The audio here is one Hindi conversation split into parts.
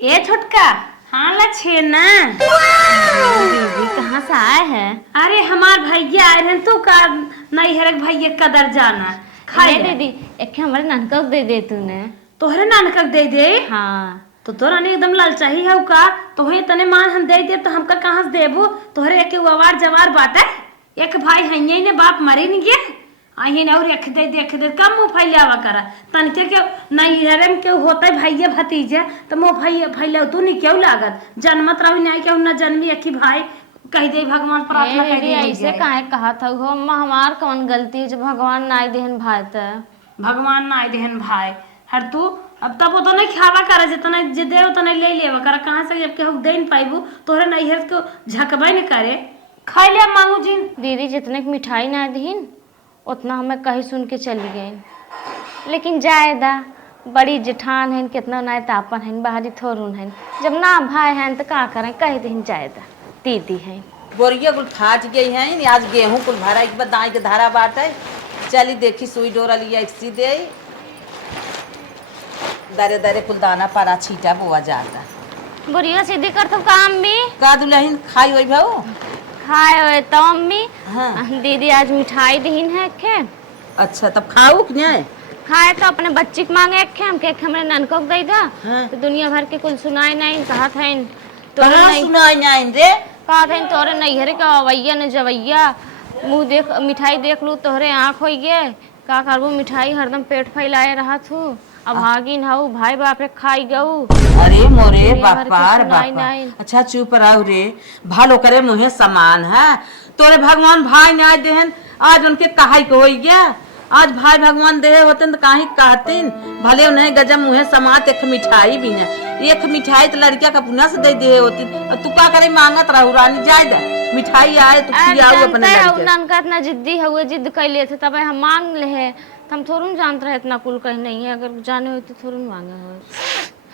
ए छोटका, हाँ लच्छे ना। दीदी कहाँ से आए हैं? अरे हमार भैया आए हैं, तू का नहीं है भैया कदर जाना खाई दीदी एक हमारे नानका दे दे तूने। तोहरे नानक दे दे। हाँ तो तोरा ने एकदम लालचाही है का, तोहे तने मान हम दे दे तो हमका कहाँ से देबू? तोहरे एक अवार जवार बाटे, एक भाई हइये ने बाप मरे नहीं गया आई ने और देख दे कम मुँह फैलावा करा तनके के नहीं हरे के होते भैया भतीजे तो मुँह फैला तू नहीं क्यों लागत जन्मत रही नहीं क्यों न जन्मी एक ही भाई कह दे भगवान प्रार्थना कर दे ऐसे काहे कहा था हो हमार कौन गलती है जो भगवान नाय देहन भाई त भगवान नाय देहन भाई हर तू अब तब वो तो नहीं खावा करे जितना जे दे उतना ले लेवा कर कहां से जब के हम दे न पाइबू तोहरे नहीं है को झकबे न करे खाई ले मांगू जी। दीदी जितने की मिठाई ना दीन उतना हमें कहीं सुन के चली गई, लेकिन जायदा बड़ी जेठान है कितना ना तापन है बाहरी थोरून है जब ना भाई हैं तो का करें कह दिन जायदा दीदी है बोरिया कुल फाट गई है आज गेहूं कुल भरा एक बार दाई के धारा बाटे चली देखी सुई डोरा लिया इसी दे दरे दरे कुल दाना पारा छीटा बोआ जाता बुढ़िया सीधी कर तो काम भी का दुल्हन खाई वही भाऊ खाए हुए तो अम्मी। हाँ। दीदी आज मिठाई दीन है खे। अच्छा तब खाऊ कि नहीं? खाए तो अपने बच्चे के मांगे खे हम के हमरे ननको दे दा। हाँ। तो दुनिया भर के कुल सुनाई नहीं कहा था तो नहीं सुनाई नहीं रे कहा था तोरे नैहरे का अवैया न जवैया मुँह देख मिठाई देख लू तोहरे आँख हो गए का करबू मिठाई हरदम पेट फैलाए रहा थू अब भागिन हऊ भाई बाप रे खाई गऊ। अरे मोरे बापार बापा अच्छा चुप रहो रे भालो करे मुहे समान है तोरे भगवान भाई न्याय देहन आज उनके कहाई को हो गया आज भाई भगवान दे होते तो कहीं कहतीन भले उन्हें गजब मुहे समात एक मिठाई भी न एक मिठाई तो लड़किया का पुना से दे दे होती तू का करे मांगत रहू रानी जाय दे मिठाई आए तो खियाऊ अपने ननका इतना जिद्दी हुए जिद कैले थे तब हम मांग ले है हम थोड़ू जानते रहे इतना कुल कहीं नहीं है अगर जाने हो तो थोड़ू मांगे हो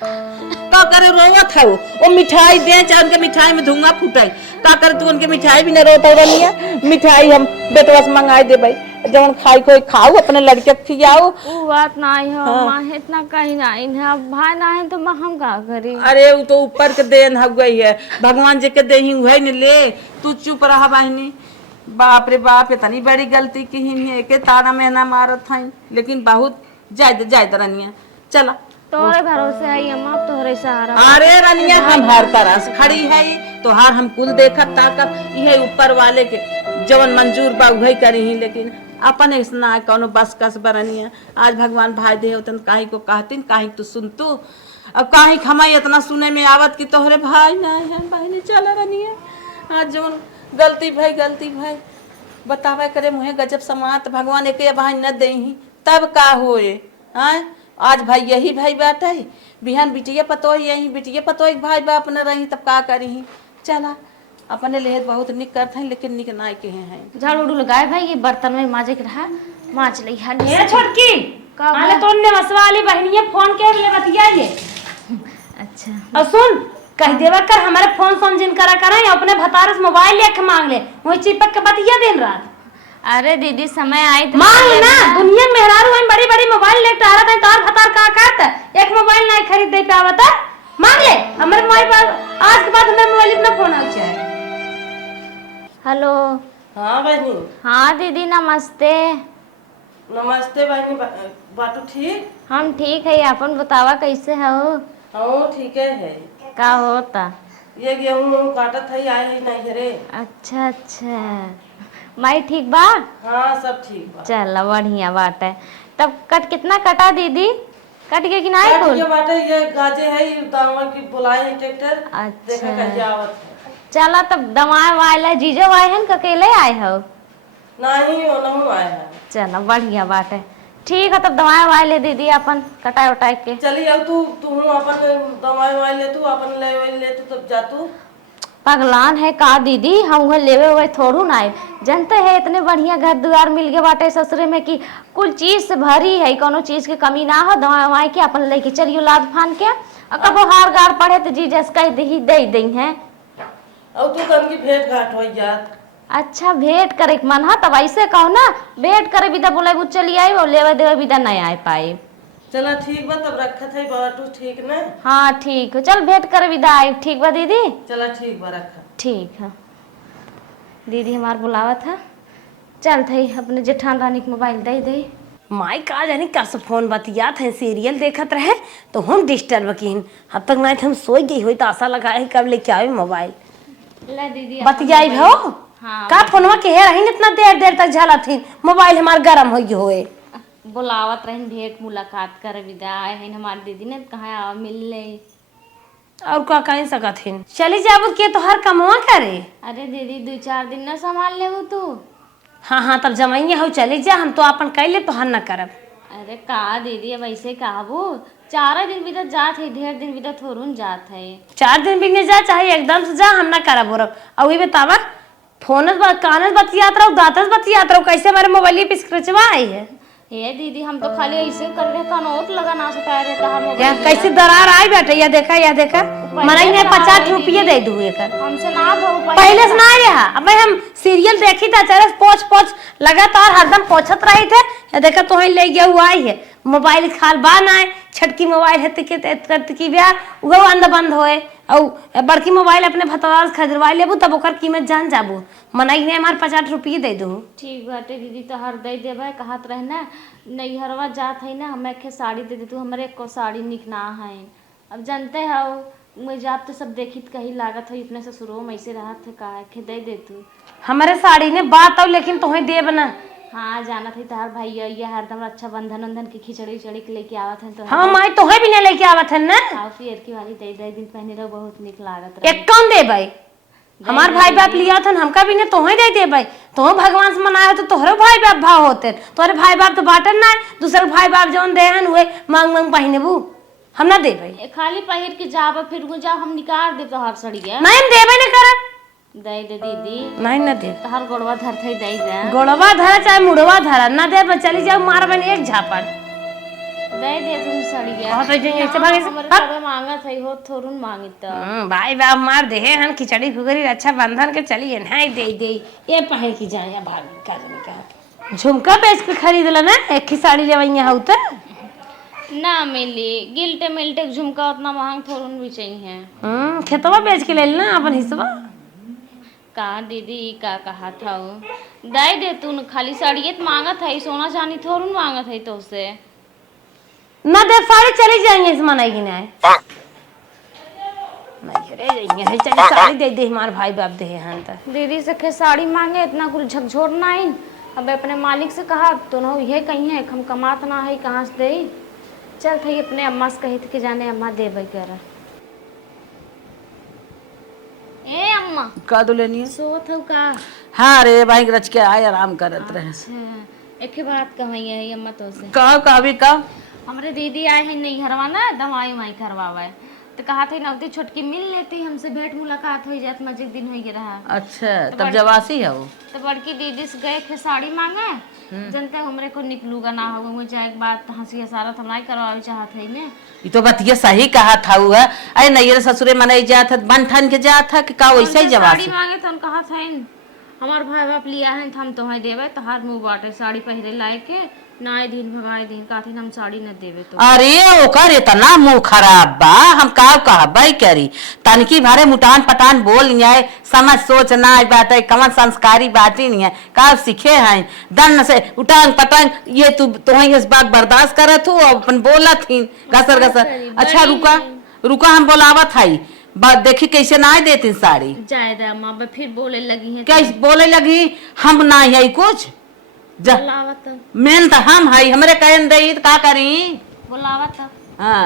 का करे रोवत है वो मिठाई दे चाहे उनके मिठाई में धुआं फूटाई का करे तू उनके मिठाई भी न रोता बनिया मिठाई हम बेटवा से मंगाई दे भाई जवन खाई कोई खाऊ अपने लड़के खियाऊ वो बात नहीं है मां इतना कहीं नहीं है अब भाई ना है तो मां हम का करी। अरे वो तो ऊपर के देन हो गई है भगवान जी के दे ही वही न ले तू चुप रहा बहनी बाप रे बाप इतनी बड़ी गलती की ही है के तारा महीना मारत था लेकिन बहुत जायद रनिया चला तोरे भरोसे है अम्मा तोरे सहारा। अरे रनिया हम हर तरह से खड़ी है तो हार हम कुल देखब ताकब ये ऊपर वाले के जवन मंजूर बा वही करी ही लेकिन अपन ऐसा कौनो बस कस बरनिया आज भगवान भाई दे होतन काहे को कहतीन काहे तू सुन तू अब काहे हमारी इतना सुने में आवत कि तोहरे भाई ना है बहनी चल रनिया आज जवन गलती भाई बतावे करे मुहे गजब समात भगवान एक भाई न दे तब का होए हैं आज भाई यही भाई बात है बिहान बिटिया पतो यही बिटिया पतो एक भाई बाप न रही तब का करी चला अपने लिए बहुत निक करते हैं लेकिन निक ना के हैं झाड़ू उड़ू लगाए भाई ये बर्तन में माजे के रहा माज ले हां ये छोटकी आले तोने मसवाली बहनिया फोन के ले बतियाइए। अच्छा और सुन कह देवा कर हमारे फोन समझिन करा करा अपने भतार से मोबाइल लेके मांग ले वही चिपक के बतिया दिन रात। अरे दीदी समय आई तो मांग ना दुनिया में मेहरारू हम बड़ी बड़ी मोबाइल लेके आ रहा था तार भतार का करता एक मोबाइल नहीं खरीद दे पावता मांग ले हमारे मोबाइल पर आज के बाद हमारे मोबाइल इतना फोन आ जाए। हेलो हाँ बहनी हाँ दीदी नमस्ते। नमस्ते बहनी बाटू ठीक हम ठीक है अपन बतावा कैसे हो? हाँ ठीक है का होता ये गेहूं काटत है आए है नहीं रे। अच्छा अच्छा माई ठीक बा? हाँ सब ठीक बा चल बढ़िया बात है तब कट कितना कटा दीदी कट गया कि नहीं कुल? ये बाटे ये गाजे है दावा की बुलाए है ट्रैक्टर अच्छा देखा कहिए आवत है चला तब दवाए वाले जीजो आए हैं अकेले आए हो? नहीं वो नहीं आया है। चलो बढ़िया बात है ठीक है तब दवाई वाले दीदी अपन कटाई उटाई के चलिए अब तू अपन दवाई ले तू अपन ले तू तब जा तू पगलान है का दीदी हम लेवे हुए थोड़ू ना आए जानते है इतने बढ़िया घर द्वार मिल गए बाटे ससुरे में कि कुल चीज से भरी है कोनो चीज की कमी ना हो दवाई वाई के अपन लेके चलियो लाद फान के कबो हार गार पड़े तो जी जस कह दे है अब तू तन की भेंट घाट हो जात। अच्छा भेंट करे मन हा तब ऐसे कहो ना भेंट करे बिदा बोले चली आई वो लेवे देवे बिदा नहीं आ पाए चला ठीक बा, तब रखत है बाटू, ठीक ना? हाँ ठीक है, चल भेंट कर विदाई। ठीक बा दीदी? चला ठीक बा, रखा। ठीक है। दीदी हमार बुलावा था, चल थई अपने जेठान रानी के मोबाइल दे दे। माई का जानी का से फोन बतियात है, सीरियल देखत रहे तो हम डिस्टर्ब किन। अब तक नहीं हम सोई गई हुई तो आशा लगा है कब लेके आवे मोबाइल। ले दीदी बतियाई हो। हाँ का फोनवा के है रही इतना देर देर तक झला थी, मोबाइल हमार गरम हो गई होए। बुलावत रही भेंट मुलाकात कर विदाई है हमारी दीदी ने, कहा आवा मिल ले। और का कहीं सकत हिन, चली जाबू के तो हर कमवा करे। अरे दीदी 2-4 दिन ना संभाल ले तू। हाँ हाँ तब जमाइए हो चली जा, हम तो अपन कैले तो हर न करब। अरे का दीदी अब ऐसे कहबू, 4 दिन भी तो जात है, ढेर दिन भी तो थोड़ून जात है। 4 दिन भी नहीं जा चाहे एकदम से जा, हम ना करब हो। और ये बतावा फोनस कानस बतियात रहो, दातस बतियात रहो, कैसे हमारे मोबाइल पे स्क्रचवा आई है। ये दीदी हम तो खाली ऐसे कर रहे, कनोट लगा ना सका रहे कहा या मोबाइल। कैसे दरार आई बैठे, या देखा मनाई ने 50 रुपये दे दू एकर। हमसे ना भाऊ पहले से ना रहा। अब हम सीरियल देखी था, चरस पोछ लगातार हरदम पोछत रही थे। या देखा तो ही ले गया हुआ आई है मोबाइल खाल बान आए, छटकी मोबाइल है की ब्याह वो अंद बंद होए। और बड़की मोबाइल अपने भतवार खरीदवा लेबू तब ओकर कीमत जान जाबू। मनाई ने हमारे 50 रुपये दे दू। ठीक बाटे दीदी, तो हर दे देवे कहत रहे ना, नैहरवा जात है ना, हमें के साड़ी दे दे तू, हमारे को साड़ी निक ना है। अब जानते हो मुझे आप तो सब देखित कहीं लागत हो, इतने ससुरो में ऐसे रहा थे, कहा के दे दे तू। हमारे साड़ी ने बात अब लेकिन तुम्हें देब ना। हाँ जाना थी तार भाई ये हरदम अच्छा बंधन वंधन की खिचड़ी उचड़ी के लेके आवत है तो हाँ माई तुम्हें भी नहीं लेके आवत है ना। काफी एरकी वाली दे दिन पहने रहो, बहुत निक लागत रहे। एक कौन दे भाई, हमार भाई बाप लिया था हमका भी नहीं, तुम्हें दे भाई। तुम भगवान से मनाए हो तो तोहरे भाई बाप भाव होते, तोहरे भाई बाप तो बाटन ना है, दूसरे भाई बाप जौन दे हन हुए मांग मांग पहने बू, हम ना दे भाई। खाली पहिर के जाब फिर जाब हम निकाल दे तो हर सड़िया नहीं हम देबे नहीं करब। दे दे दीदी, नहीं ना दे, तो हर गोड़वा धरते दे दे, गोड़वा धरा चाहे मुड़वा धरा ना दे, चली जाओ मार बन एक झापड़ दे दे तुम सड़िया। बहुत ऐसे भागे से हमारे सब मांगा था हो थोड़न मांगी तो भाई बाप मार दे हन खिचड़ी फुगरी अच्छा बंधन के चलिए नहीं दे ये पहे की जाए भाभी का जमी का झुमका बेच के खरीद ला ना, एक ही साड़ी लेवैया हो तो ना मिली, गिल्टे मिल्टे झुमका उतना महंग थोड़न भी चाहिए। खेतवा बेच के ले लेना अपन हिस्सा। का दीदी का कहा था दे दे तू, खाली साड़िये मांगा था, सोना चांदी थोड़न मांगा था तो उससे ना दे साड़ी चली जाएंगे इस मनाई की नहीं रे जाएंगे चली साड़ी दे दे हमारे भाई बाप दे हन त दीदी से के साड़ी मांगे इतना कुछ झकझोर ना आई। अब अपने मालिक से कहा तो ना ये कहीं है हम कमात ना है कहाँ से दे, चल थे अपने अम्मा से कही कि जाने अम्मा दे कर। ए अम्मा का दो लेनी है? सोत हो का? हाँ रे भाई रच के आए आराम करत रहे। अच्छा एक बात कही है अम्मा तो से कहो कभी कहो। हमारे दीदी आए हैं नहीं हरवा ना दवाई वाई करवावा है तो कहा थे नौती छोटकी मिल लेती, हमसे भेंट मुलाकात हो जात मजे दिन हो रहा। अच्छा तब जवासी है वो। तो बड़की दीदी से गए थे साड़ी मांगे, जनते हमरे को निकलूगा ना होगा मुझे एक बात हंसी हसारा तो नहीं करवावे चाहत है ने। ये तो बात ये सही कहा था वो है, अरे नहीं ससुरे मनाई जात है बन ठन के जात है कि का वैसे ही जवासी। साड़ी मांगे तो कहा था हमार भाई बाप लिया है हम तुम्हें देवे तो हर मुंह बाटे साड़ी पहरे लाए के नाए दिन भगाए दिन काथी हम साड़ी न देवे तो। अरे ओकर इतना मुंह खराब बा, हम का कहबई करी, तनकी भारे मुटान पटान बोल नहीं है, समझ सोच ना बात है, कमन संस्कारी बाती नहीं है, का सीखे हैं दन से उटांग पटांग ये तू तुम्हें इस बात बर्दाश्त करत हो और अपन बोला थी घसर घसर। अच्छा रुका हम बोलावत है बात देखी कैसे ना देती साड़ी जायदा अम्मा फिर बोले लगी है कैसे बोले लगी, हम ना है कुछ बोलावत मेन तो हम है हमरे कहन दे तो का करी बोलावत। हाँ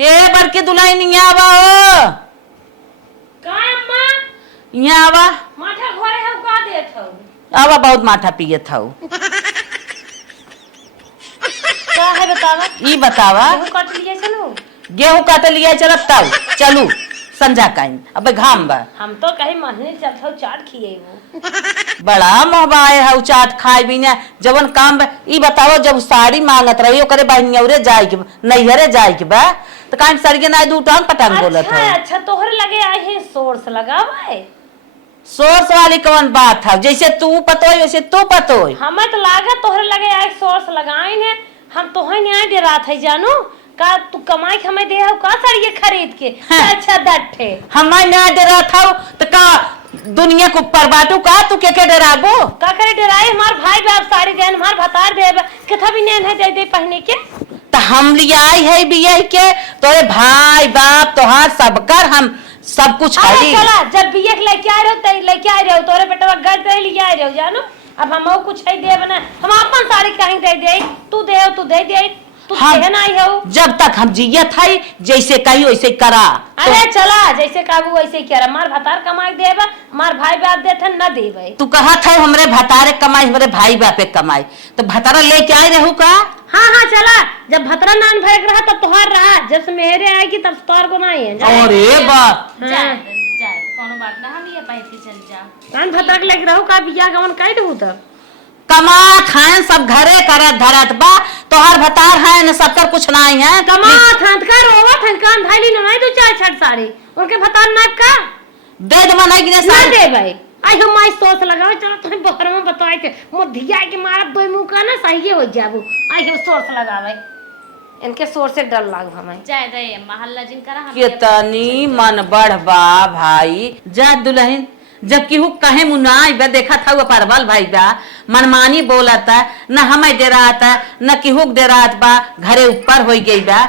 ए बड़के दुलाई नहीं आवा हो का अम्मा यहाँ आवा माथा घोरे हम का देत हो आवा बहुत माथा पिए था का है बतावा ई बतावा गेहूं काट लिए चलो गेहूं काट लिया चलत ताऊ चलू संजा काइन अब घाम बा हम तो कहीं महने चलत हो चाट खिए वो बड़ा मोहबाए है चाट खाए भी ना जवन काम बा ई बताओ जब साड़ी मांगत रही करे बहनियौरे जाए के नैहरे जाए के बा तो काइन सड़गे ना दू टांग पटांग बोलत है। अच्छा तोहरे लगे आए हैं सोर्स लगावे सोर्स वाली कौन बात है, जैसे तू पतोय वैसे तू पतोय। हमें तो लागा तोहरे लगे आए सोर्स लगाइन है हम तो है नहीं डरा थे जानू का तू कमाई हमें दे हो का साड़ी खरीद के अच्छा डटे हमें ना डरा था तो का दुनिया को ऊपर बाटू का तू के डराबो का करे डराए हमार भाई बाप साड़ी देन हमार भतार दे कथा भी नहीं है दे पहने के तो हम लिया आई है बिया के तोरे भाई बाप तोहार सबकर हम सब कुछ अरे करी चला जब बिया के लेके आ रहे हो तई लेके आ रहे हो तोरे बेटवा घर पे लेके आ रहे हो जानू अब हम कुछ है दे बना हम अपन साड़ी कहीं दे तू दे तू दे ना आई हो जब तक हम जियत है जैसे कही वैसे करा अरे चला जैसे काबू वैसे क्या मार भतार कमाई देबा मार भाई बाप देथे न देबे तू कहा था हमरे भतारे कमाई हमरे भाई बापे कमाई तो भतारा लेके आए रहू का हाँ चला जब भतरा नान भरे रहा तब तोहार रहा जब से मेहरे आएगी तब तोहार को नहीं है अरे बाप जाए कोनो बात ना हम ये पैसे चल जा कान भतरा के लेके रहू का बिया गवन काई दहू तब कमा खान सब घरे करत धरत बा तोहार भतार है न सबकर कुछ नहीं है कमा थंत का रोवा थंत कान धाइली न नहीं तू चार छट साड़ी उनके भतार नाप का दे दे मनाई कि ना दे भाई आई हम माई सोच लगाओ चलो तुम्हें बहर में बताए थे मुधिया के मारा दो मुंह का ना सही हो जाबू आई हम सोच लगावे इनके सोच से डर लाग हमें जाए दे महल्ला जिन करा हम कितनी मन बढ़बा भाई जा दुल्हन जबकि हु कहे मुनाई बा देखा था वो परवल भाई बा मनमानी बोलता न हमें दे रहा था न किहुक दे रहा बा घरे ऊपर हो गई बा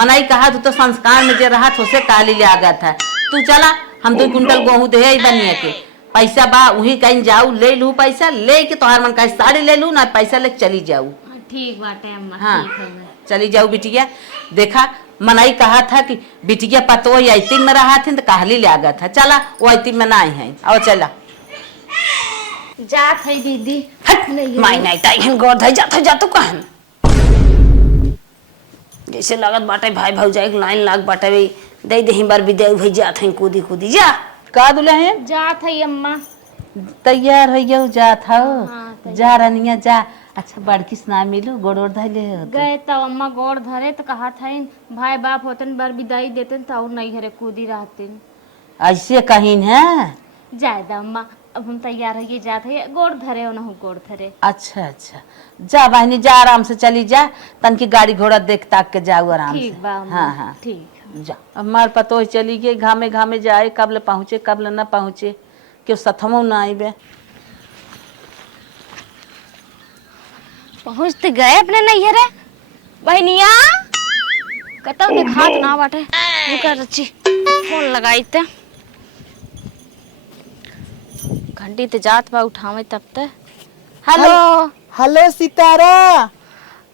मनाई कहा तू तो संस्कार में जे रहा उसे काली ले आगा था तू चला हम 2 कुंटल गेहूं दे बनिए के पैसा बा वही कहीं जाऊ ले लू पैसा ले के तोहार मन का साड़ी ले लू ना पैसा ले चली जाऊ ठीक बाटे अम्मा हाँ ठीक है चली जाऊ बिटिया देखा मनाई कहा था कि बिटिया पतो ऐतिम में रहा थी तो कहली ले आगा था चला वो ऐतिम में नहीं है और चला जात है दीदी हट माई नहीं टाइम गोद है जातो कहन जैसे लागत बाटे भाई भौजाई के लाइन लाग बाटे भाई दे दे बार विदे भई जात है कूदी जा का दुल्हन जात है अम्मा तैयार है जात हो हाँ, जा रनिया जा अच्छा बड़की स्ना मिलू गोड़ धैले गए तो अम्मा गोड़ धरे तो कहा था भाई बाप होतन बार विदाई देतन तो नहीं घरे कूदी रहतीन ऐसे कहीं है जायदा अम्मा अब हम तैयार है जात है गोड़ धरे हो ना गोड़ धरे अच्छा जा बहनी जा आराम से चली जा तन की गाड़ी घोड़ा देख ताक के जाऊ आराम से ठीक बा हाँ ठीक जा हमार पतो चली गई घामे जाए कब पहुँचे कब न पहुँचे क्यों सथमो ना आई बे पहुँच तो गए अपने नैहरे बहनिया कतौ दिखात ना बाटे रुका रची फोन लगाई ते घंटी ते जात बा उठावे तब ते हेलो हेलो सितारा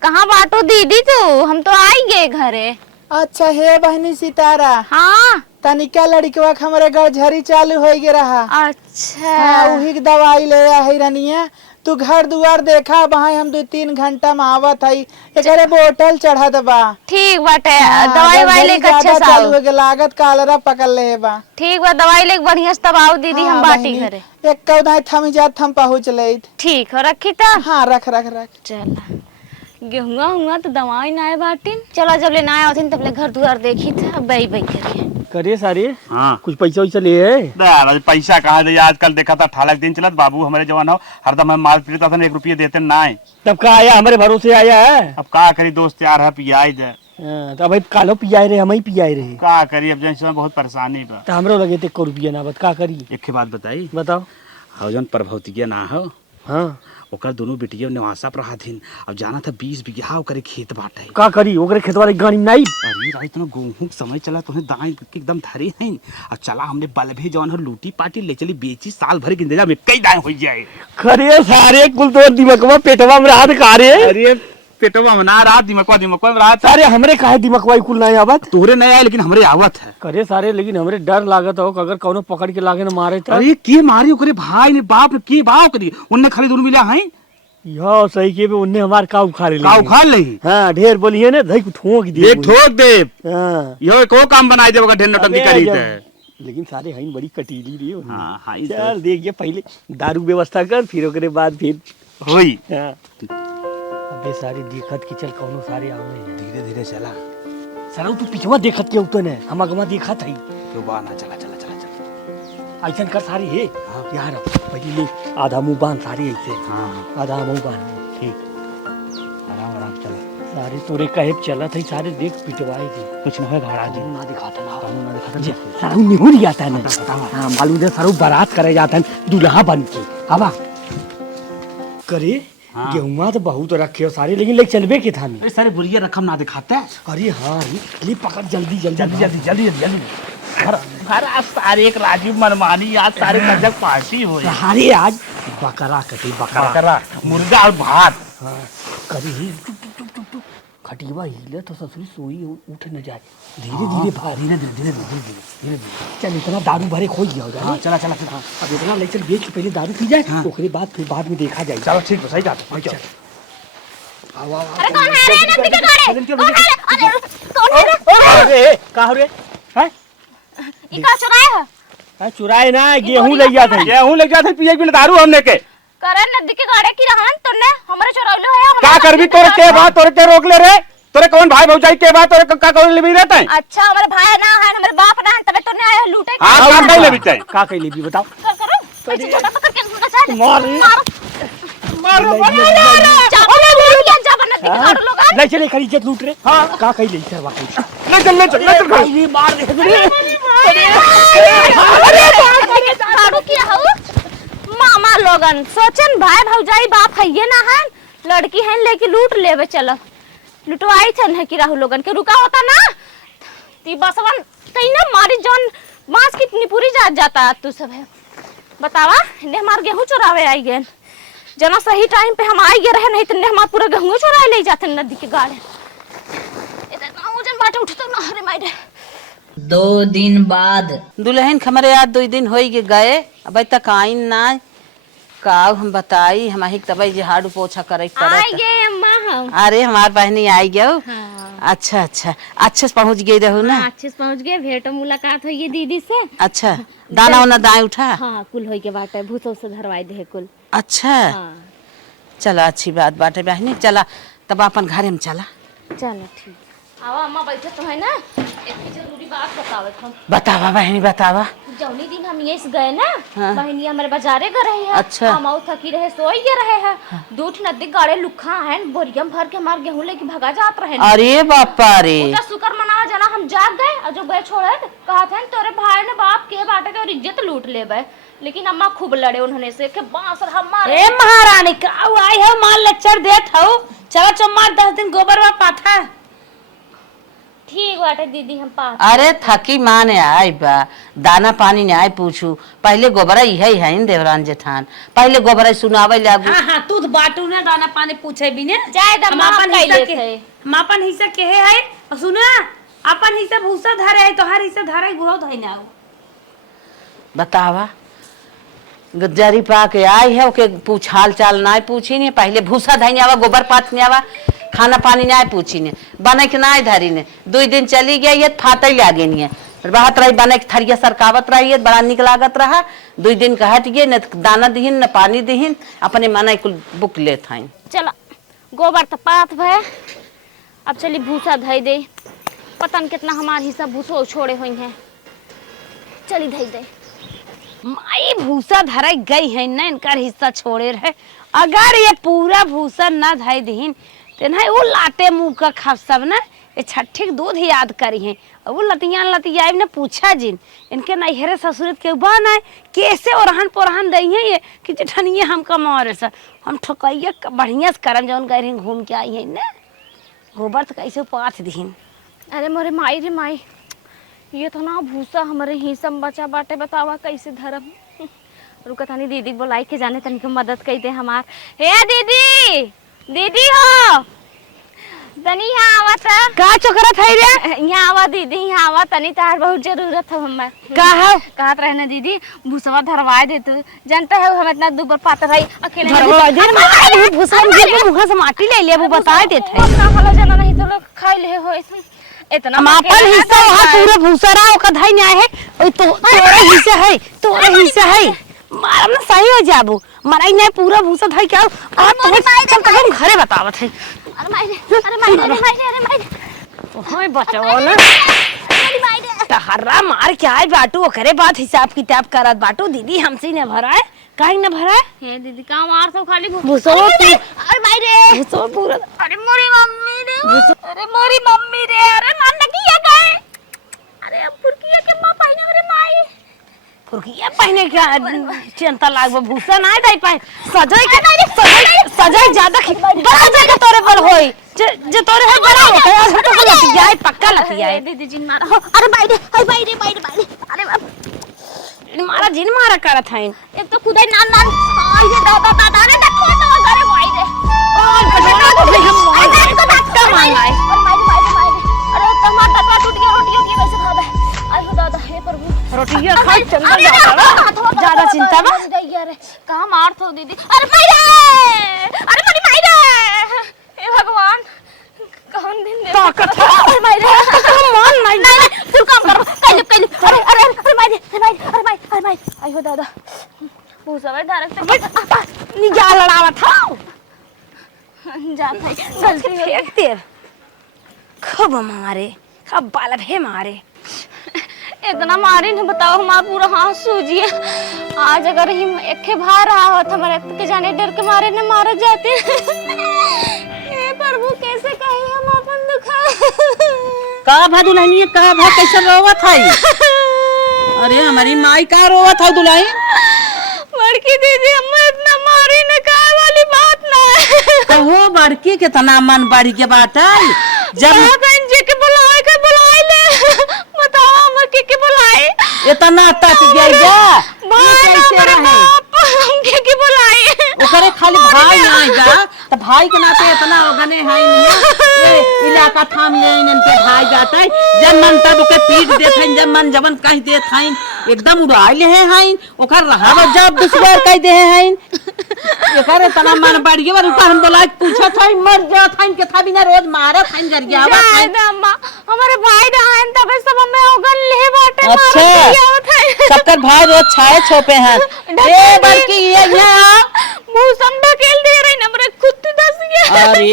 कहाँ बाटो दीदी तू हम तो आई गए घरे अच्छा हे बहनी सितारा हाँ तनिका लड़कवा के हमारे घर झरी चालू हो गए रहा अच्छा हाँ उही के दवाई ले है रनिया तू घर दुआर देखा वहाँ हम 2-3 घंटा में आवत है एकरे बोतल चढ़त बा ठीक बाटे हाँ, दवाई वाई झरी लेके ज्यादा अच्छे से चालू आओ हो गए लागत कालरा पकड़ ले बा ठीक बा दवाई लेके बढ़िया से तब आओ दीदी हम हाँ, बाटी बहिनी, घरे एक कौदा थम जात हम पहुँच ले ठीक हो रखी था हाँ रख चला गेहुआ हुआ तो दवाई ना आए बाटिन चलो जब ले ना आए होथिन तब ले घर दुआर देखी थे अब बई करिए करे सारे हाँ कुछ पैसा वैसा ले पैसा कहाँ दे आजकल देखा था 18 दिन चलत बाबू हमारे जवान हो हरदम हम माल पीता था 1 रुपये देते ना है तब का आया हमारे भरोसे आया है अब का करी दोस्त यार है पियाई दे तो भाई कालो पियाए रहे हम ही पियाए रहे का करी अब जैसे में बहुत परेशानी बा तो हमरो लगे थे 1 रुपया ना बत का करी एक बात बताई बताओ हो जन प्रभवतिया ना हो हाँ ओकर दोनों बेटिया निवासा पर रहाथिन अब जाना था 20 बीघा ओकरे खेत बाटे का करी ओकरे खेत वाले गाड़ी में नहीं अरे राई तो गेहूं के समय चला तो दाएं एकदम धरे हैं अब चला हमने बलभे जवान हो लूटी पाटी ले चली बेची साल भर के इंतजाम में कई दाएं हो जाए खरे सारे कुल तो दिमागवा पेटवा में रात कारे अरे पेटवा में ना रहा दिमकवा में रहा सारे हमरे काहे दिमागवा कुल नहीं आवत तोरे नहीं आए लेकिन हमरे आवत है करे सारे लेकिन हमरे डर लागत हो अगर कौनो पकड़ के लागे ना मारे तो अरे के मारी ओकरे भाई ने बाप ने के बाप करी उनने खाली दोनों मिला हैं यो सही के उनने हमार का उखाड़े ले का उखाड़ लही हाँ ढेर बोलिए ना धई ठोक दे एक ठोक दे हाँ यो एको काम बनाई दे ओकर ढेर नौटंकी करी थे लेकिन सारे हईन बड़ी कटीली रही हो हां हां चल देखिए पहले दारू व्यवस्था कर फिर ओकरे बाद फिर होई हाँ। अबे सारी देखत की चल कौनो सारे आवे धीरे धीरे चला सारा तू पिछवा देखत के उतने हम अगवा देखत हई क्यों बाना चला चला चला चला ऐसन कर सारी है यार पहले आधा मुंह बांध सारी ऐसे हां आधा मुंह बांध ठीक आराम आराम चला सारे तोरे कहे चला था सारे देख पिटवाई थी कुछ न है घबरा जी ना दिखाता ना ना दिखाता जी सारू निहुर जाता है ना हाँ मालूम है सारू बारात करे जाता है दूल्हा बन के हवा करे गेहुआ तो बहुत रखे हो सारे लेकिन लेके चलबे के था अरे सारे बुरिया रकम ना दिखाते हैं। अरे हाँ ये पकड़ जल्दी जल्दी जल्दी जल्दी जल्दी जल्दी हर आज सारे एक राजीव मनमानी आज सारे कंजक पार्टी हो सारे आज बकरा कटी बकरा बकरा मुर्गा और भात हाँ करी ही खटिवा हिले तो ससुरी सोई उठ न जाए धीरे धीरे भार धीरे धीरे धीरे धीरे धीरे धीरे चल इतना दारू भरे खो गया हो हाँ चला चला चला अब इतना ले चल बेच के पहले दारू पी जाए हाँ। ओकरे बाद फिर बाद में देखा जाए चलो ठीक है सही जाते हैं आओ आओ अरे कौन है रे नंदी के गाड़ी कौन है अरे कौन है रे अरे का हो रे हैं ई का चुराया है चुराए ना गेहूं ले गया था गेहूं ले जाते पिए बिना दारू हमने के करे नदी के गाड़ी की रहन तोने हमरे चुरावलो है का करबी तोरे के बात तोरे के रोक ले रे तोरे कौन भाई भौजाई के बात तोरे का कौन लेबी रहता है। अच्छा हमारे भाई ना है हमारे बाप ना है तबे तोने आया लूटे हां का कहीं लेबी चाहे का कह लेबी बताओ करो पैसे छोटा पकड़ के उनका चाहे मार ले चले खरी इज्जत लूट रे हां का कह ले सर वाकई ले चल भाई ये मार दे साड़ू किया हो मामा लोगन सोचन भाई भौजाई बाप है ये ना है लड़की है लेके लूट लेवे चलो लुटवाई छन है कि राहुल लोगन के रुका होता ना ती बसवन कहीं ना मारी जौन मांस कितनी पूरी जाता तू सब है बतावा ने हमार गेहूं चुरावे आई गए जना सही टाइम पे हम आई गए रहे नहीं तने हमार पूरा गेहूं चुराए ले जाते नदी के गाड़े इतना वजन बाटे उठतो ना अरे मायरे 2 दिन बाद दुल्हन हमारे याद 2 दिन हो गए अब तक आई ना का हम बताई हमारी तब झाड़ू पोछा करे आई गए अम्मा हम अरे हमार बहनी आई गयो हाँ। अच्छा अच्छा अच्छे से पहुंच गई रहू ना अच्छे से पहुंच गए भेंट मुलाकात हुई दीदी से अच्छा दाना वाना दाएं उठा हाँ कुल होई के बाटे भूसो से धरवाई दे कुल अच्छा हाँ चला अच्छी बात बाटे बहनी चला तब अपन घरे में चला चलो ठीक आओ अम्मा बैठे तो है ना एक जरूरी बात बतावे हम बतावा बहनी बतावा जौनी दिन हम ये गए ना हाँ। बहनी हमारे बाजारे गए रहे हैं अच्छा। हम आउ थकी रहे सोई गए रहे हैं दूठ नदी गाड़े लुखा है बोरियम भर के मार गेहूं लेके भगा जात रहे अरे बापा रे पूजा शुक्र मनावा जाना हम जाग गए और जो गए छोड़े कहा था तोरे भाई ने बाप के बाटे के और इज्जत लूट लेबे लेकिन अम्मा खूब लड़े उन्होंने से के बांस और हम ए महारानी का आई हो माल लेक्चर देत हो चलो चमार 10 दिन गोबर में पाथा ठीक बाटे दीदी हम पास अरे थकी माँ ने आए बा दाना पानी ने आए पूछू पहले गोबरा यही है इन देवरान जेठान पहले गोबरा सुनावे लागू हां हां तू बाटू ना दाना पानी पूछे भी ने जाए द मां कैले थे हम अपन हिस्सा केहे है और सुना अपन हिस्सा भूसा धरे है तो हर हिस्सा धरे बहुत है ना बतावा गज्जारी पा के आई है ओके पूछ हाल चाल ना पूछी नहीं पहले भूसा धनियावा गोबर पाथ नेवा खाना पानी ना पूछी ने बने के ना धरी ने 2 दिन चली गई ये फातई लागे नहीं है बात रही बने के थरिया सरकावत रही है बड़ा निक लागत रहा 2 दिन का हट गए न दाना दिहिन न पानी दिहिन अपने मना कुल बुक ले थाई चलो गोबर तो पात भय अब चली भूसा धई दे पता न कितना हमार हिस्सा भूसो छोड़े हुई हैं चली धई दे माई भूसा धरे गई है ना इनका हिस्सा छोड़े रहे अगर ये पूरा भूसा ना धई दीन तो ना वो लाटे मुंह का खब सब ना ये छठी दूध याद करी है वो लतिया ने पूछा जिन इनके नैहरे ससुरत के बन है कैसे ओरहन पोरहन दई है ये कि जेठनिए हमका मारे सर हम ठोकैया बढ़िया से करम जौन गए घूम के आई है ना गोबर तो कैसे पाथ दीन अरे मोरे माई रे माई ये तो ना भूसा हमारे हिस्सा में बचा बाटे बतावा कैसे धरम रुका तानी दीदी बुलाई के जाने तनिक मदद कर दे हमार हे दीदी दीदी हो तनी यहाँ आवा था का चोकरत है रे यहाँ आवा दीदी यहाँ आवा तनी तार बहुत जरूरत है हमार का है कहत रहे ना दीदी भूसवा धरवाए दे तू जानता है हम इतना दूबर पातर रही अकेले धरवा दे मारे भूसा में मुंह से माटी ले ले वो बता देते है का हला जाना नहीं तो लोग खाई ले हो इतना हम अपन हिस्सा वहां पूरा भूसा रहा ओका धाई ना है ओई तो तोरा हिस्सा है तोरा हिस्सा है मारम ना सही हो जाबू मराई ना पूरा भूसा धाई क्या और तो चल हम घरे बतावत है अरे माई अरे माई अरे माई अरे माई होय बचाओ ना हर्रा मार के आए बाटू ओकरे बात हिसाब किताब करत बाटू दीदी हमसे न भराए काहे न भराए हे दीदी का मार सब खाली भूसो अरे भाई रे भूसो पूरा अरे मोरी मम्मी रे अरे मान लगी है गए अरे अब फुरकिया के मां पाइने मेरे माई फुरकिया पहने क्या चिंता लागबो भूसा ना दई पाए सजाई ज्यादा बड़ा जगह तोरे पर होई जे तोरे है बड़ा होता है तो लतिया है पक्का लतिया है दीदी जिन मारा अरे भाई रे अरे बाप मारा जिन मारा करत हइन एक तो खुदाई नान आई रे दादा रे देखो तो करे भाई रे अरे तो धक्का मार लाए अरे टमाटर का टूट गया रोटी कैसे खादा आई हो दादा हे प्रभु रोटियां खा चंदा ज्यादा चिंता बा अरे कहां मार थो दीदी अरे माई रे हे भगवान कौन दिन दे ताकत अरे माई रे मान नहीं फुल काम करो कैले अरे माई आई हो दादा भूसा भाई डायरेक्ट निजा लड़ावा था जात है गलती हो फेंक तेर खूब मारे खूब बाल भे मारे इतना मारी न बताओ हमारा पूरा हाथ सूजिए आज अगर ही एक भार रहा होता हमारे के जाने डर के मारे न मारे जाते हे प्रभु कैसे कहे हम अपन दुख का भा दुल्हनिया का भा कैसे रोवत है? अरे हमारी माई का रोवत है दुल्हन? बड़की दीदी हम इतना मारी न कहे वाली बात ना कहो बड़की के तना मन बड़ी के बात है जब बहन जी के बुलाए ले बताओ हम के बुलाए इतना तक गया कैसे रहे के बुलाए ओकरे खाली भाई नहीं जा तो भाई के नाते इतना गने है नहीं ए इलाका थाम ले इनके भाई जाता है जब मन तब ओके पीट देत है जब मन जवन कह देत है एकदम उड़ाई ले है ओकर रहाव जब दूसरा कह दे है एकर तना मन बढ़िए बार ऊपर हम बोला पूछा था मर जात है के था बिना रोज मारत है गरिया जाए अम्मा हमारे भाई रहन तब सब हमें होगन ले बाटे अच्छा सबकर भाई रोज छाए छोपे हैं ए बड़की ये मुंह सम ढकेल दे रही न हमरे खुद दस गया अरे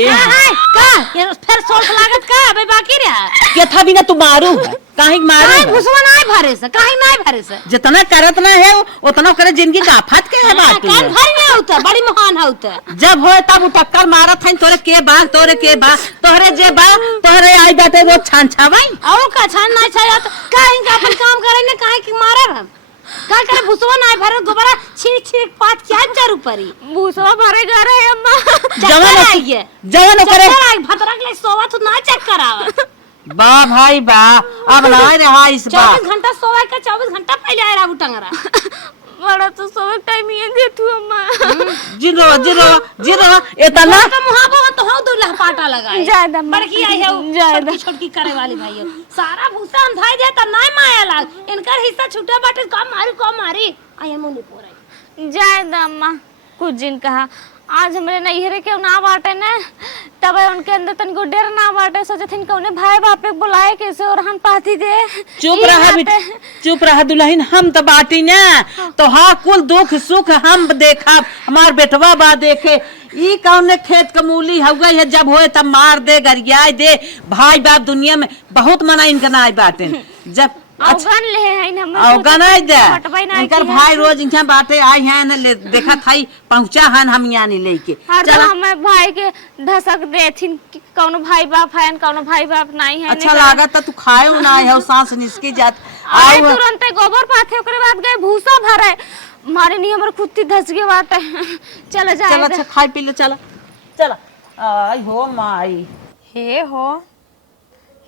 का ये फिर सोच लागत का अबे बाकी रहा के था बिना तू मारू काहे मारू काहे घुसवा नहीं भरे से काहे नहीं भरे से जितना करत ना है उतना करे जिंदगी गाफत के है बात कान भाई नहीं होता बड़ी महान होता जब होए तब उ टक्कर मारत है तोरे के बा तोहरे जे बा तोहरे आई बाटे रोज छान छावाई और का छान नहीं छाया तो काहे का अपन काम करे ने काहे की मारे हम का करे भुसवा नहीं भरे दोबारा छिड़क पात क्या जरू परी भूसवा भरे जा रहे अम्मा जवन करे भतरक ले सोवा तो ना चेक करावा बा भाई बा अब ना रहा इस बा 24 घंटा सोवा का 24 घंटा पहले आया राबू टंगरा बड़ा तो सोवे टाइम ये दे तू अम्मा जीरो इतना तो मुहाबो तो हो दूल्हा पाटा लगाए ज्यादा बड़की आई है छोटकी करे वाली भाई सारा भूसा अंधाई दे त नहीं माया लाग इनकर हिस्सा छूटे बाटे कम मारी आई मुंडी पोराई जाए अम्मा कुछ दिन कहा आज हमरे नैहरे के ना बाटे ने तब उनके अंदर तनको डर ना बाटे सोचे थिन कौने भाई बाप के बुलाए कैसे और हम पाती दे चुप रहा दुल्हन हम तो बाटी ना तो हाँ कुल दुख सुख हम देखा हमार बेटवा बा देखे ई कौन खेत कमूली हो गई है जब होए तब मार दे गरियाए दे भाई बाप दुनिया में बहुत मना इनका ना बाटे जब अवगन ले है हम अवगन आई दे इनकर भाई रोज इनके बाटे आई हैं न देखा थाई पहुंचा हन हम यहाँ नहीं लेके चला हमें भाई के धसक देथिन कौनो भाई बाप है कौनो भाई बाप नहीं है अच्छा लागत तू खाए ना है सांस निसके जात आए तुरंत गोबर पाथे ओकरे बाद गए भूसा भरे मारे नहीं हमर खुद धस गए बात चला जाए चल अच्छा खाई पी ले चला आई हो माई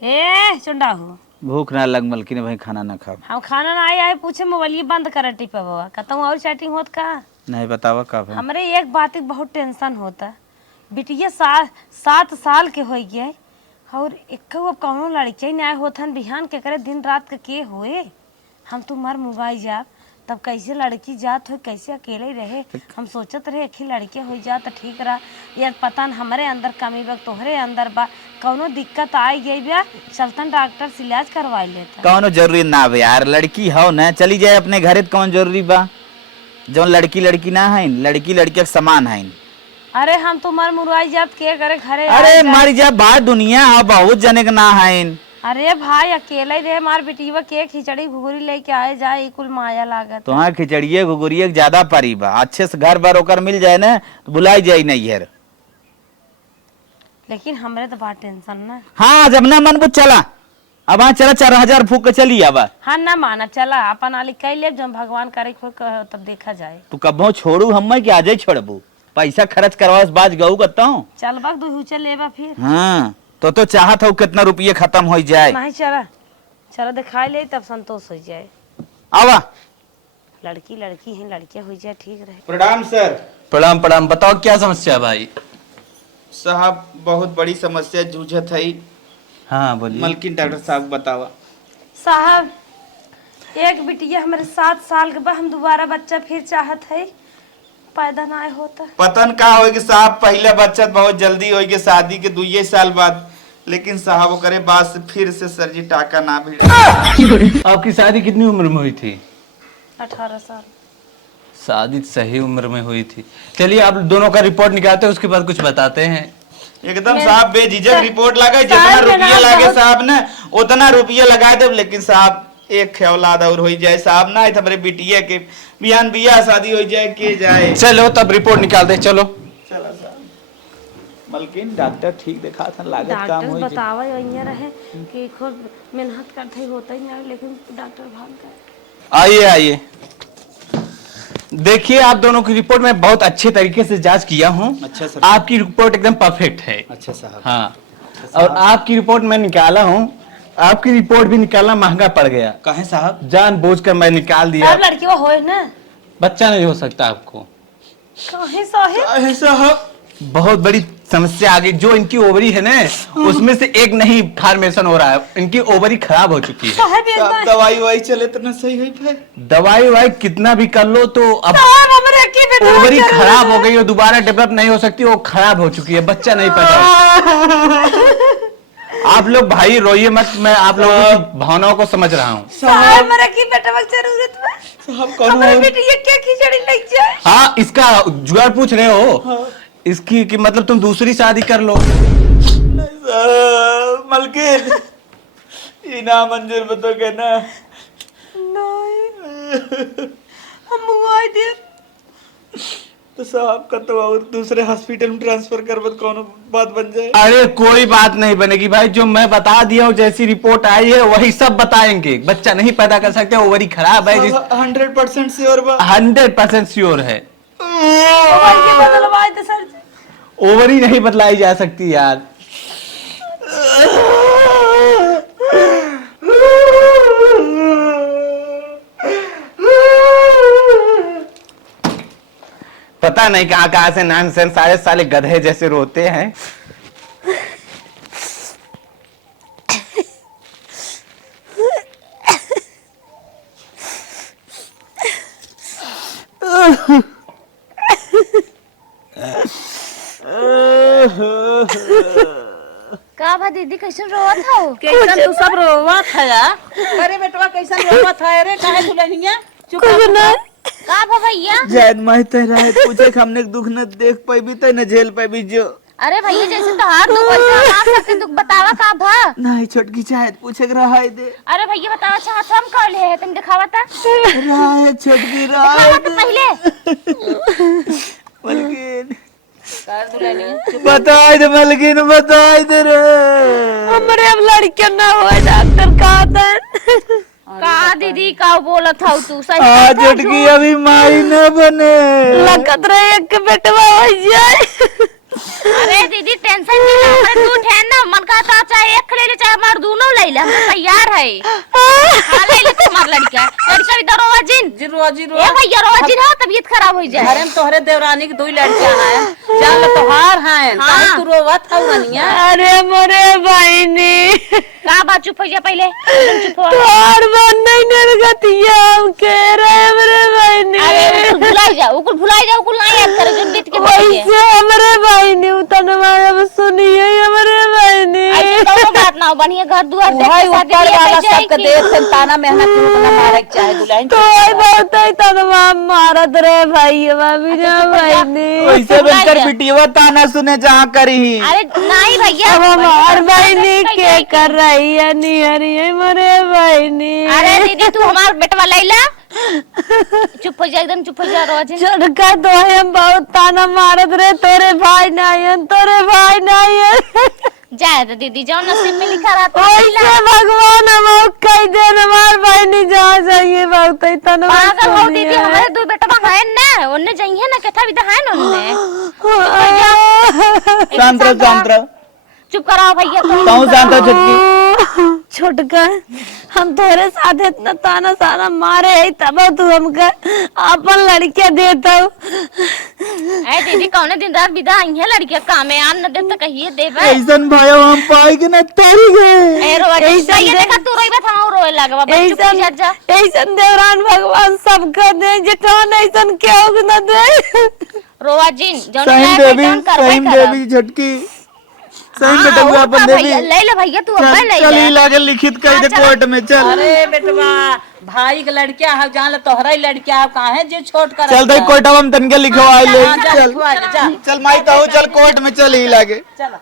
हे चुंडा हो भूख ना लग मलकिन भाई खाना ना खाओ हम खाना ना आए पूछे मोबाइल बंद कर टिपा बाबा कहता हूँ और चैटिंग होत का नहीं बतावा का भाई हमरे एक बात की बहुत टेंशन होता बिटिया 7 साल के हो गए और एक कौनो लड़के नहीं आए होथन बिहान के करे दिन रात के होए हम तुम्हार मोबाइल जाब तब कैसे लड़की जात हो कैसे अकेले रहे हम सोचत रहे एक ही लड़के हो जात ठीक रहा यार पता न हमारे अंदर कमी बा तोहरे अंदर बा कौनो दिक्कत आई गई बा चलतन डॉक्टर से इलाज करवा लेता कौनो जरूरी ना बे यार लड़की हो ना चली जाए अपने घरे कौन जरूरी बा जो लड़की ना है लड़की के समान है अरे हम तुम्हार मुरवाई जात के करे घरे अरे मर जा बात दुनिया हो बहुत जने के ना है अरे भाई अकेले रे मार बेटीवा के खिचड़ी घुघरी लेके आए जाए कुल माया लागत। तुम्हारे खिचड़िए घुगुरिए के ज्यादा परी बा, अच्छे से घर बार होकर मिल जाए ना तो बुलाई जाई नहीं यार। लेकिन हमरे तो बड़ा टेंशन ना। हाँ जब ना मन बुझ चला अब वहाँ चला 4000 फूक के चली अब। हाँ ना माना चला अपन आली कह ले जब भगवान करे खो तब देखा जाए। तू कबो छोड़ू हम कि आजे छोड़बू, पैसा खर्च करवा बाज गऊ करता हूँ। चल बक दू हुचे लेबा फिर। हाँ तो चाहत हो कितना रुपये खत्म हो जाए। नहीं चला चलो दिखाई ले तब संतोष हो जाए। आवा लड़की लड़की है लड़कियां हो जाए ठीक रहे। प्रणाम सर। प्रणाम प्रणाम, बताओ क्या समस्या है भाई? साहब बहुत बड़ी समस्या जूझत है। हाँ बोलिए। मलकिन डॉक्टर साहब बतावा। साहब एक बिटिया हमारे 7 साल के बाद हम दोबारा बच्चा फिर चाहत है, पैदा ना होता। पतन का होगी साहब, पहले बच्चा बहुत जल्दी होगी शादी के 2 साल बाद, लेकिन साहब करे बाद से फिर से सर्जी टाका ना भिड़े। आपकी शादी कितनी उम्र में हुई थी? 18 साल। शादी सही उम्र में हुई थी। चलिए आप दोनों का रिपोर्ट निकालते हैं, उसके बाद कुछ बताते हैं। एकदम साहब बेझिझक रिपोर्ट लगा, जितना रुपया लागे साहब ने उतना रुपया लगा दे, लेकिन साहब एक औलाद और हो जाए साहब ना हमारे बिटिया के बियान बिया शादी हो जाए के जाए। चलो तब रिपोर्ट निकाल दे। चलो चला साहब। मलकिन डॉक्टर ठीक देखा था, लागत काम डॉक्टर हो बतावा यहाँ रहे कि खुद मेहनत करते ही होता ही नहीं, लेकिन डॉक्टर भाग गए। आइए आइए, देखिए आप दोनों की रिपोर्ट मैं बहुत अच्छे तरीके से जांच किया हूँ। अच्छा सर। आपकी रिपोर्ट एकदम परफेक्ट है। अच्छा साहब। हाँ और आपकी रिपोर्ट मैं निकाला हूँ। आपकी रिपोर्ट भी निकालना महंगा पड़ गया। कहे साहब? जानबूझकर मैं निकाल दिया। अब लड़की वो होए ना, बच्चा नहीं हो सकता आपको। कहे साहेब? कहे साहब? बहुत बड़ी समस्या आ गई। जो इनकी ओवरी है ना उसमें से एक नहीं फॉर्मेशन हो रहा है, इनकी ओवरी खराब हो चुकी है। साहेब एक बार दवाई ववाई चले तो ना सही हुई फिर? दवाई वाई कितना भी कर लो तो अब साहब हमरे की बेटा ओवरी खराब हो गई और दोबारा डेवलप नहीं हो सकती, वो खराब हो चुकी है, बच्चा नहीं पैदा। आप लोग भाई रोइए मत, मैं आप लोगों की भावनाओं को समझ रहा हूँ। साहब हमरे की बेटा की जरूरत है। साहब कौन हमरे है? बेटी ये क्या खिचड़ी लग जाए? हाँ इसका जुगाड़ पूछ रहे हो? इसकी कि मतलब तुम दूसरी शादी कर लो। नहीं साहब, मलकिन ये ना मंजूर बतो के ना। नहीं हम मुआई दे तो साहब का तो और दूसरे हॉस्पिटल में ट्रांसफर कर बत कौन बात बन जाए? अरे कोई बात नहीं बनेगी भाई, जो मैं बता दिया हूँ जैसी रिपोर्ट आई है वही सब बताएंगे। बच्चा नहीं पैदा कर सकते, ओवरी खराब है। 100% श्योर बा? 100% श्योर है। बदलवाए थे सर जी। ओवरी नहीं बदलाई जा सकती यार। पता नहीं कहाँ कहाँ से नॉनसेंस सारे साले गधे जैसे रोते हैं। का बा दीदी कैसे रोवत हो? कैसन तू सब रोवा था? अरे बेटवा कैसन रोवा था रे? काहे दुल्हनिया चुप ना? का बा भैया? जैद माई तेरा है पूछे हमने दुख न देख पाई तो न झेल पाई जो। अरे भैया जैसे तोहार दुख वैसे हमार सबके दुख बतावा का भा? नहीं छोटकी चाहे पूछे रहा है दे। अरे भैया बतावा चाहत हम कर ले तुम दिखावा ता? रहा है छोटकी रहा दिखावा है तो पहले। मलकिन बताए दे, मलकिन बताए दे रे। हमरे अब लड़कियां ना हो डॉक्टर कहा था। का दीदी का बोलत हौ तू? सही आज कहत हौ छोटकी अभी माई न बने। लगत रहे एक बेटवा हो जाए। अरे दीदी टेंशन नहीं ले, हमरे तू ठहर ना मन का था चाहे एक ले ले चाहे हमार दोनों ले ले, हम तो तैयार है। हां ले ले तुम्हार लड़का भी तो रोवाजिन ए भैया रोवाजिन हो तबीयत खराब हो जाए। घरे में तोहरे देवरानी की 2 लड़कियां हैं, जान तोहार हैं। काहे तू रोवत हौ गनिया? अरे मोरे बहनी का बात चुप हो जा पहले, तुम चुप हो। तोहार मन नहीं नरगतिया हम कह रहे हमरे बहनी। अरे उकुल भुलाई जा, उकुल ना याद करे जो बीत के वैसे हमरे बहनी उतन माया सुनिए हमरे बहनी। ऐसे तो बात इतना बढ़िया घर दुआर देख भाई के शादी ऊपर बियाह वाला कइसे सबके की? देख से ताना मेहनत की उतना मारे के चाहे दुल्हन तो आई बहुत है तब मारत रे भाई भाभी ने भाई ने वैसे बनकर पिटिया ताना सुने जहाँ करी ही। अरे नहीं भैया अब हमार बहनी के कर रही है निहरी है मरे बहनी। अरे दीदी तू हमार बेटवा लैला चुप हो जा एकदम चुप हो जा रोज छोटका तो हम बहुत ताना मारत रे तोरे भाई नहीं है तोरे भाई नहीं है जाए तो दीदी जो नसीब में लिखा रहता ओइसे भगवान हम कई दिन हमार बहनी जहाँ जाइए बहुत है तना पागल हो दीदी हमारे दो बेटवा है ना उन्ने जाइए ना कथा भी तो है ना उन्ने शांत रहो चुप कराओ भैया कहूँ शांत रहो छुटकी। छोटका हम तोरे साथ इतना ताना साना मारे है तब तू हमका अपन लड़के देता ए दीदी कौने दिन रात विदा आई है लड़कियां कामे आन न दे तो कहिए देबे ऐसन भाई हम पाई के न तेरी गए। ए रोज ये देखा तू रोइबे हम रोए लगबा बस चुप हो जा ऐसन देवरान भगवान सबका दे जेठान ऐसन केहू न दे रोआ जिन जौन सही देवी झटकी सही बेटा अपन देवी ले ले भैया तू अपन ले चल लागे लिखित कर दे कोर्ट में चल। अरे बेटवा भाई के लड़किया है जान तोहरा ही लड़किया है काहे जे छोट कर चल कोर्ट में तन के लिखवा ले चल चल माई कहूँ चल कोर्ट में चल ही लागे चल